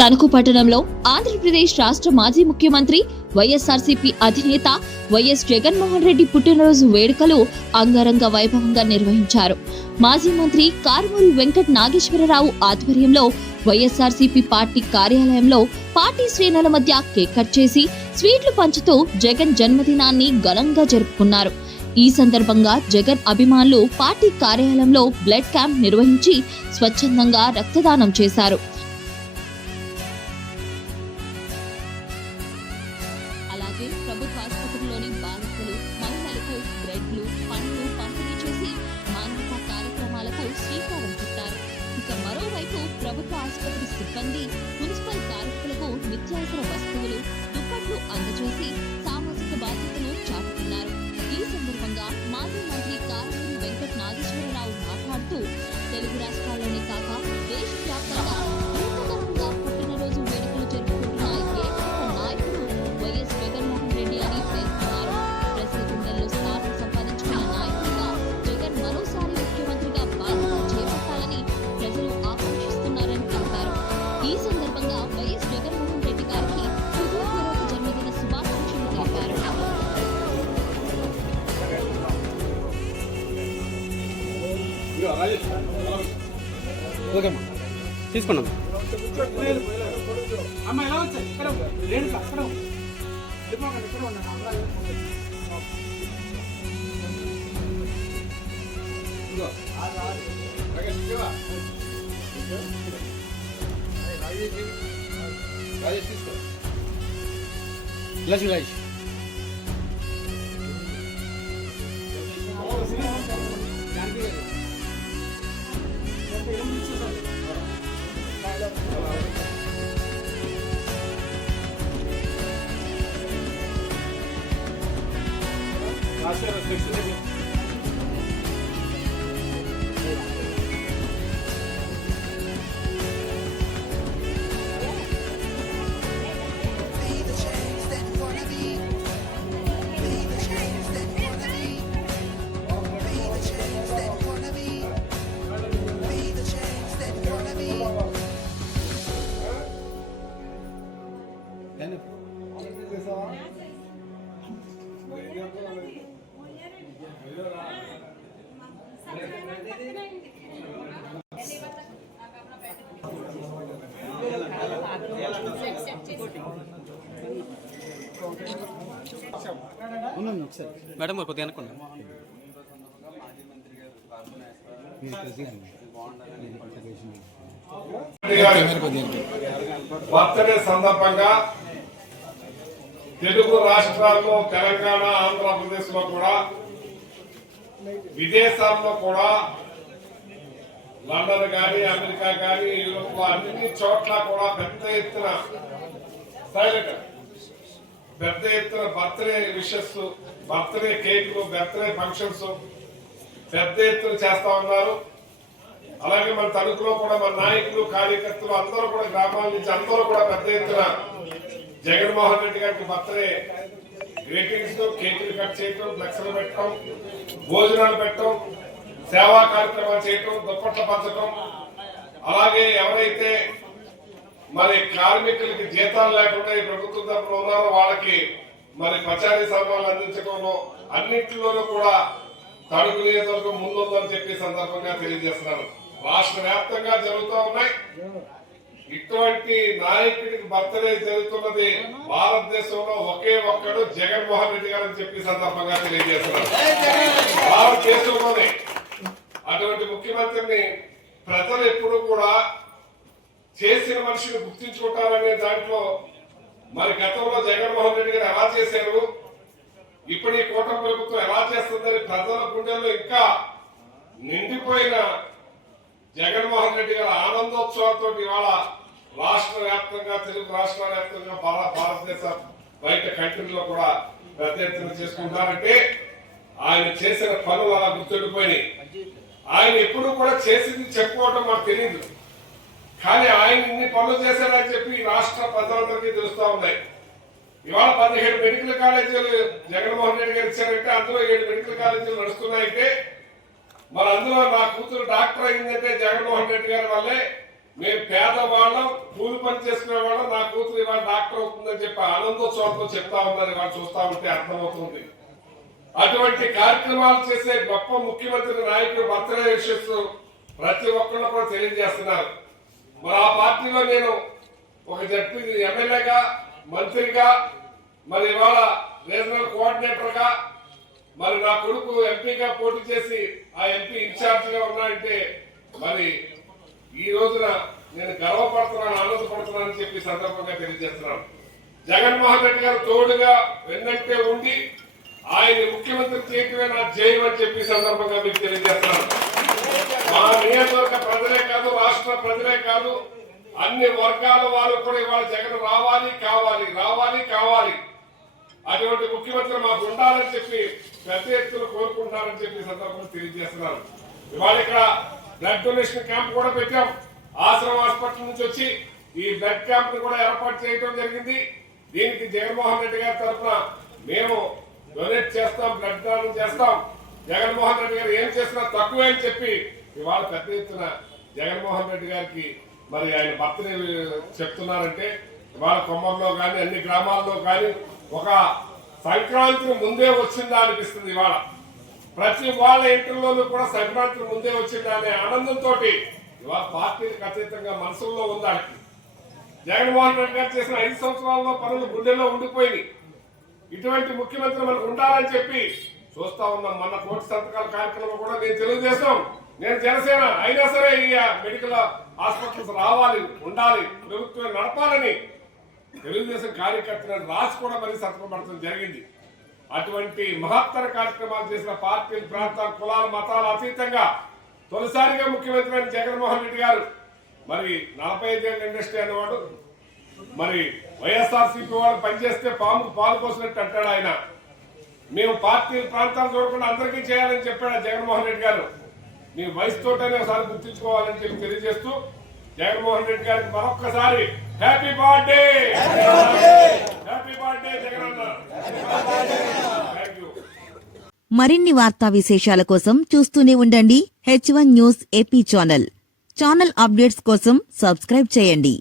తణుకు పట్టణంలో ఆంధ్రప్రదేశ్ రాష్ట్ర మాజీ ముఖ్యమంత్రి వైఎస్ఆర్సీపీ అధినేత వైఎస్ జగన్మోహన్ రెడ్డి పుట్టినరోజు వేడుకలు అంగరంగ వైభవంగా నిర్వహించారు. మాజీ మంత్రి కారుమూరి వెంకట్ నాగేశ్వరరావు ఆధ్వర్యంలో వైఎస్ఆర్సీపీ పార్టీ కార్యాలయంలో పార్టీ శ్రేణుల మధ్య కేక్ కట్ చేసి స్వీట్లు పంచుతూ జగన్ జన్మదినాన్ని ఘనంగా జరుపుకున్నారు. ఈ సందర్భంగా జగన్ అభిమానులు పార్టీ కార్యాలయంలో బ్లడ్ క్యాంప్ నిర్వహించి స్వచ్ఛందంగా రక్తదానం చేశారు. అలాగే ప్రభుత్వ ఆసుపత్రిలోని బాధితులు మహిళలకు బ్రెడ్లు పండ్లు పంపిణీ చేసి మానవతా కార్యక్రమాలకు శ్రీకారం చుట్టారు. ఇక మరోవైపు ప్రభుత్వ ఆసుపత్రి సిబ్బంది మున్సిపల్ కార్మికులకు నిత్యావసర వస్తువులు దుప్పట్లు అందజేసి నాగేశ్వరరావు మాట్లాడుతూ తెలుగు రాష్ట్రాల్లోనే కాక దేశవ్యాప్తంగా తీసుకున్నాం. అమ్మ ఎలా వచ్చాయి Aşağıda 80 bin. మేడం గారు కొద్దిగా అనుకోండి బర్త్డే సందర్భంగా తెలుగు రాష్ట్రాల్లో తెలంగాణ ఆంధ్రప్రదేశ్లో కూడా విదేశాల్లో కూడా లండన్ కానీ అమెరికా కానీ యూరోప్ అన్ని చోట్ల కూడా పెద్ద ఎత్తున సైలెంట్ పెద్ద ఎత్తున బర్త్డే విషెస్ బర్త్డే కేకులు బర్త్డే ఫంక్షన్స్ పెద్ద ఎత్తున చేస్తా ఉన్నారు. అలాగే మన తణుకులో కూడా మన నాయకులు కార్యకర్తలు అందరూ కూడా గ్రామాల నుంచి అందరూ కూడా పెద్ద ఎత్తున జగన్మోహన్ రెడ్డి గారికి బర్త్డే గ్రీటింగ్స్ కేకులు కట్ చేయటం ఫ్లెక్స్లు పెట్టడం భోజనాలు పెట్టడం సేవా కార్యక్రమాలు చేయటం దుప్పట్ల పంచడం అలాగే ఎవరైతే మరి కార్మికులకి జీతాలు లేకుండా ఈ ప్రభుత్వం తరఫున ఉన్నారో వాళ్ళకి మరి పచారీ సామాన్లు అందించడంలో అన్నింటిలోనూ కూడా తడుపు నియోజకవర్గం ముందుందని చెప్పి సందర్భంగా తెలియజేస్తున్నాను. రాష్ట్ర వ్యాప్తంగా జరుగుతూ ఉన్నాయి. ఇటువంటి నాయకుడికి బర్త్డే జరుగుతున్నది భారతదేశంలో ఒకే ఒక్కడు జగన్మోహన్ రెడ్డి గారు అని చెప్పి సందర్భంగా తెలియజేస్తున్నారు భారతదేశంలోనే అటువంటి ముఖ్యమంత్రిని ప్రజలు ఎప్పుడూ కూడా చేసిన మనిషిని గుర్తించుకుంటారనే దాంట్లో మరి గతంలో జగన్మోహన్ రెడ్డి గారు ఎలా చేశారు? ఇప్పుడు ఈ కూటమి ప్రభుత్వం ఎలా చేస్తుందని ప్రజల గుండెల్లో ఇంకా నిండిపోయిన జగన్మోహన్ రెడ్డి గారు ఆనందోత్సవంతో ఇవాళ రాష్ట్ర వ్యాప్తంగా తెలుగు రాష్ట్ర వ్యాప్తంగా భారతదేశ బయట కంట్రీలో కూడా పెద్ద ఎత్తున చేసుకుంటారంటే ఆయన చేసిన పనులు అలా గుర్తుండిపోయినాయి. ఆయన ఎప్పుడు కూడా చేసింది చెప్పుకోవటం మాకు తెలియదు కానీ ఆయన ఇన్ని పనులు చేశారని చెప్పి రాష్ట్ర ప్రజలందరికీ తెలుస్తూ ఉన్నాయి. ఇవాళ పదిహేడు మెడికల్ కాలేజీలు జగన్మోహన్ రెడ్డి గారు ఇచ్చారంటే అందులో ఏడు మెడికల్ కాలేజీలు నడుస్తున్నాయంటే మరి అందులో నా కూతురు డాక్టర్ అయిందంటే జగన్మోహన్ రెడ్డి గారి వల్లే మేము పేదవాళ్ళం కూలి పని చేసుకునే వాళ్ళం నా కూతురు ఇవాళ డాక్టర్ అవుతుందని చెప్పి ఆనందోత్సవంతో చెప్తా ఉన్నారు ఇవాళ చూస్తా ఉంటే అర్థమవుతుంది. అటువంటి కార్యక్రమాలు చేసే గొప్ప ముఖ్యమంత్రి నాయకుడు బర్త్డే విషయస్ ప్రతి ఒక్కరు కూడా తెలియజేస్తున్నారు. మరి ఆ పార్టీలో నేను ఒక జడ్పీ ఎమ్మెల్యేగా మంత్రిగా మరి ఇవాళ రీజనల్ కోఆర్డినేటర్గా మరి నా కొడుకు ఎంపీగా పోటీ చేసి ఆ ఎంపీ ఇన్ఛార్జిగా ఉన్నాడంటే మరి ఈ రోజున నేను గర్వపడుతున్నాను ఆనందపడుతున్నాను అని చెప్పి సందర్భంగా తెలియజేస్తున్నాను. జగన్మోహన్ రెడ్డి గారు తోడుగా వెన్నంటే ఉండి ఆయన ముఖ్యమంత్రి చేయటమే నా జయం అని చెప్పి సందర్భంగా మీకు తెలియజేస్తున్నాను. మా నియోజకవర్గ ప్రజలే కాదు రాష్ట్ర ప్రజలే కాదు అన్ని వర్గాల వారు కూడా ఇవాళ జగన్ రావాలి కావాలి రావాలి కావాలి. అటువంటి ముఖ్యమంత్రి మాకు ఉండాలని చెప్పి పెద్ద ఎత్తున కోరుకుంటున్నారని చెప్పి సందర్భంలో తెలియజేస్తున్నారు. ఇవాళ ఇక్కడ బ్లడ్ డొనేషన్ క్యాంప్ కూడా పెట్టాం. ఆశ్రమ హాస్పిటల్ నుంచి వచ్చి ఈ బ్లడ్ క్యాంప్ని కూడా ఏర్పాటు చేయడం జరిగింది. దీనికి జగన్మోహన్ రెడ్డి గారి తరఫున మేము డొనేట్ చేస్తాం బ్లడ్ దానం చేస్తాం. జగన్మోహన్ రెడ్డి గారు ఏం చేసినా తక్కువే అని చెప్పి ఇవాళ పెద్ద ఎత్తున జగన్మోహన్ రెడ్డి గారికి మరి ఆయన భర్తని చెప్తున్నారంటే ఇవాళ కొమ్మల్లో కానీ అన్ని గ్రామాల్లో కానీ ఒక సంక్రాంతికి ముందే వచ్చిందా అనిపిస్తుంది ఇవాళ. ప్రతి వాళ్ళ ఇంటిలోనూ కూడా సంక్రాంతికి ముందే వచ్చిందా అనే ఆనందంతో ఇవాళ పార్టీలకు అతీతంగా మనసుల్లో ఉందా జగన్మోహన్ రెడ్డి గారు చేసిన ఐదు సంవత్సరాల్లో పనులు గుండెల్లో ఉండిపోయినాయి. ఇటువంటి ముఖ్యమంత్రి మనకు ఉండాలని చెప్పి చూస్తా ఉన్నాం. మన కోటి సంతకాల కార్యక్రమం కూడా నేను తెలుగుదేశం నేను జనసేన అయినా సరే ఈ మెడికల్ హాస్పిటల్స్ రావాలి ఉండాలి ప్రభుత్వం నడపాలని తెలుగుదేశం కార్యకర్తలను రాసి కూడా మరీ సంతకం జరిగింది. అటువంటి మహత్తర కార్యక్రమాలు చేసిన పార్టీలు ప్రాంతాలు కులాలు మతాలు అతీతంగా తొలిసారిగా ముఖ్యమంత్రి అయిన జగన్మోహన్ రెడ్డి గారు మరి నలభై ఐదేళ్ళ ఇండస్ట్రీ అనేవాడు మరి వైఎస్ఆర్సీపీ వాళ్ళు పనిచేస్తే పాము పాలు పోసినట్టు అంటాడు ఆయన. మేము పార్టీ ప్రాంతాలు చూడకుండా అందరికీ చేయాలని చెప్పాడు జగన్మోహన్ రెడ్డి గారు. మీ వయసుతోటనే ఒకసారి గుర్తించుకోవాలని చెప్పి తెలియజేస్తూ జగన్మోహన్ రెడ్డి గారికి మరొక్కసారి happy birthday happy birthday Jagan అన్న థ్యాంక్ యూ మరిన్ని వార్తా విశేషాల కోసం చూస్తూనే ఉండండి H one news AP channel channel updates కోసం సబ్స్క్రైబ్ చేయండి.